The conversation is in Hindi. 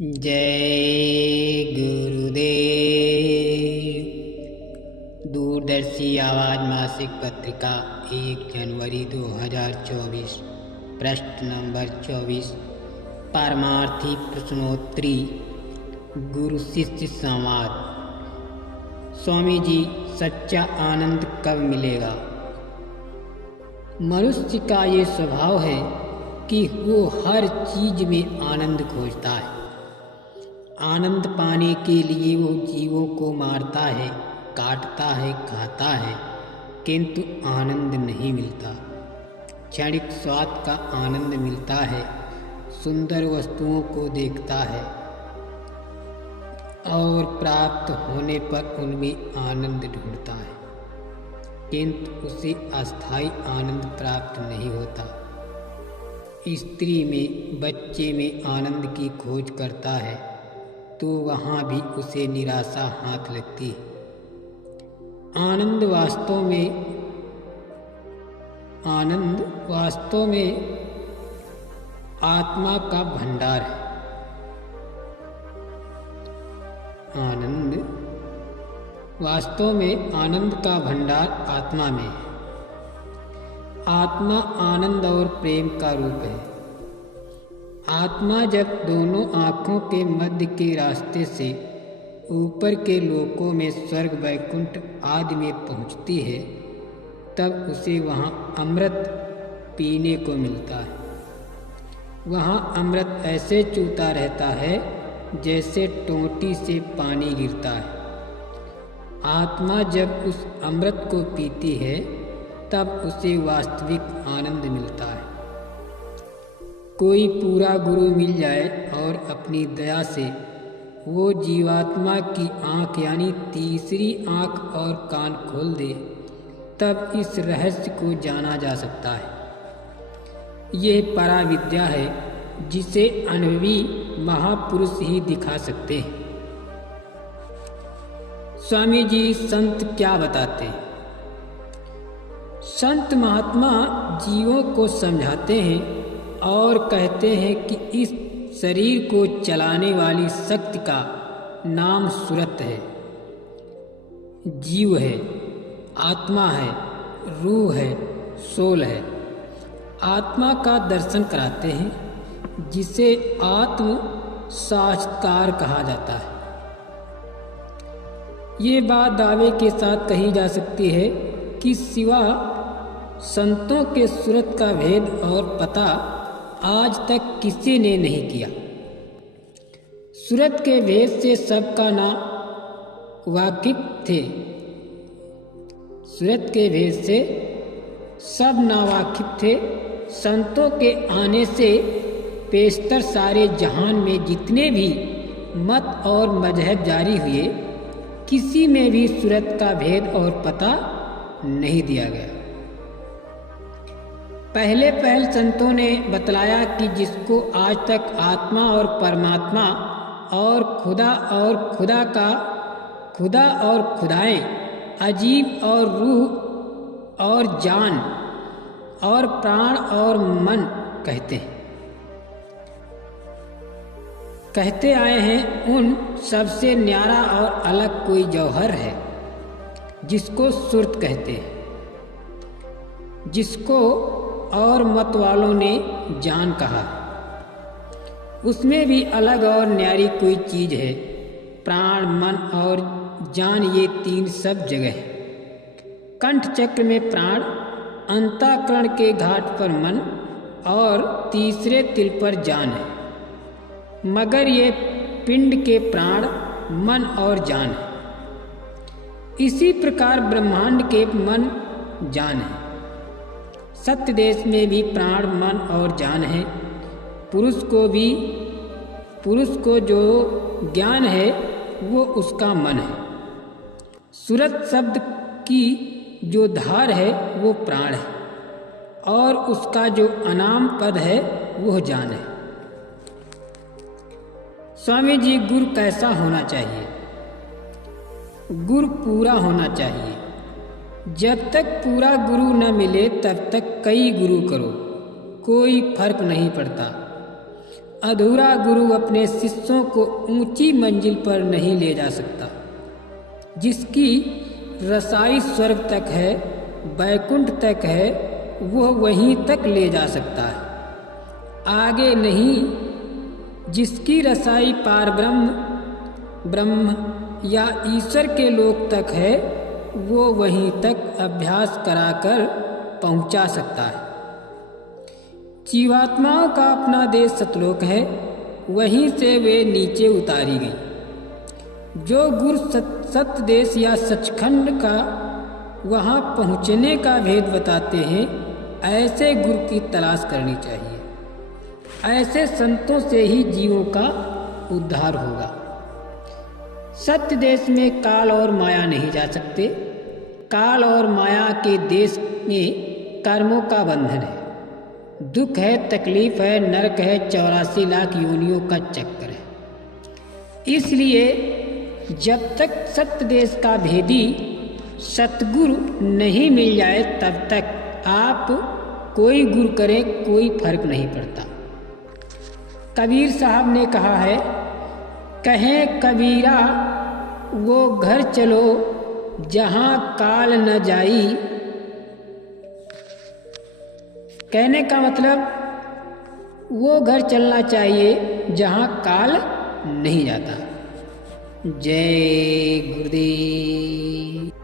जय गुरुदेव। दूरदर्शी आवाज मासिक पत्रिका 1 जनवरी 2024, पृष्ठ नंबर 24। पारमार्थी प्रश्नोत्तरी, गुरु शिष्य संवाद। स्वामी जी, सच्चा आनंद कब मिलेगा? मनुष्य का ये स्वभाव है कि वो हर चीज में आनंद खोजता है। आनंद पाने के लिए वो जीवों को मारता है, काटता है, खाता है, किंतु आनंद नहीं मिलता। क्षणिक स्वाद का आनंद मिलता है, सुंदर वस्तुओं को देखता है और प्राप्त होने पर उनमें आनंद ढूंढता है, किंतु उसे अस्थायी आनंद प्राप्त नहीं होता। स्त्री में, बच्चे में आनंद की खोज करता है तो वहाँ भी उसे निराशा हाथ लगती है। आनंद वास्तव में आत्मा का भंडार है। आनंद का भंडार आत्मा में है। आत्मा आनंद और प्रेम का रूप है। आत्मा जब दोनों आँखों के मध्य के रास्ते से ऊपर के लोकों में स्वर्ग, वैकुंठ आदि में पहुँचती है, तब उसे वहाँ अमृत पीने को मिलता है। वहाँ अमृत ऐसे चूता रहता है जैसे टोंटी से पानी गिरता है। आत्मा जब उस अमृत को पीती है तब उसे वास्तविक आनंद मिलता है। कोई पूरा गुरु मिल जाए और अपनी दया से वो जीवात्मा की आँख यानी तीसरी आँख और कान खोल दे, तब इस रहस्य को जाना जा सकता है। यह पराविद्या है जिसे अनुभवी महापुरुष ही दिखा सकते हैं। स्वामी जी संत क्या बताते हैं? संत महात्मा जीवों को समझाते हैं और कहते हैं कि इस शरीर को चलाने वाली शक्ति का नाम सुरत है, जीव है, आत्मा है, रूह है, सोल है। आत्मा का दर्शन कराते हैं जिसे आत्म साक्षात्कार कहा जाता है। ये बात दावे के साथ कही जा सकती है कि सिवा संतों के सुरत का भेद और पता आज तक किसी ने नहीं किया। सुरत के भेद से सबका ना वाकिफ थे। सुरत के भेद से सब नावाकिफ थे। संतों के आने से पेशतर सारे जहान में जितने भी मत और मजहब जारी हुए, किसी में भी सुरत का भेद और पता नहीं दिया गया। पहले संतों ने बतलाया कि जिसको आज तक आत्मा और परमात्मा और खुदा और खुदाएं, अजीब और रूह और जान और प्राण और मन कहते आए हैं, उन सबसे न्यारा और अलग कोई जौहर है जिसको सुरत कहते हैं, जिसको और मत वालों ने जान कहा। उसमें भी अलग और न्यारी कोई चीज है। प्राण, मन और जान, ये तीन सब जगह है। कंठ चक्र में प्राण, अंतःकरण के घाट पर मन और तीसरे तिल पर जान है। मगर ये पिंड के प्राण, मन और जान है। इसी प्रकार ब्रह्मांड के मन, जान है। सत्य देश में भी प्राण, मन और जान है। पुरुष को जो ज्ञान है वो उसका मन है। सुरत शब्द की जो धार है वो प्राण है और उसका जो अनाम पद है वो जान है। स्वामी जी, गुरु कैसा होना चाहिए? गुरु पूरा होना चाहिए। जब तक पूरा गुरु न मिले तब तक कई गुरु करो, कोई फर्क नहीं पड़ता। अधूरा गुरु अपने शिष्यों को ऊंची मंजिल पर नहीं ले जा सकता। जिसकी रसाई स्वर्ग तक है, बैकुंठ तक है, वह वहीं तक ले जा सकता है, आगे नहीं। जिसकी रसाई पार ब्रह्म या ईश्वर के लोक तक है, वो वहीं तक अभ्यास कराकर पहुंचा सकता है। जीवात्माओं का अपना देश सतलोक है, वहीं से वे नीचे उतारी गई। जो गुरु सत्य देश या सचखंड का वहाँ पहुँचने का भेद बताते हैं, ऐसे गुरु की तलाश करनी चाहिए। ऐसे संतों से ही जीवों का उद्धार होगा। सत्य देश में काल और माया नहीं जा सकते। काल और माया के देश में कर्मों का बंधन है, दुख है, तकलीफ है, नरक है, 84 लाख योनियों का चक्कर है। इसलिए जब तक सत्य देश का भेदी सतगुरु नहीं मिल जाए, तब तक आप कोई गुरु करें कोई फर्क नहीं पड़ता। कबीर साहब ने कहा है, कहें कबीरा वो घर चलो जहाँ काल न जाई। कहने का मतलब वो घर चलना चाहिए जहाँ काल नहीं जाता। जय गुरुदेव।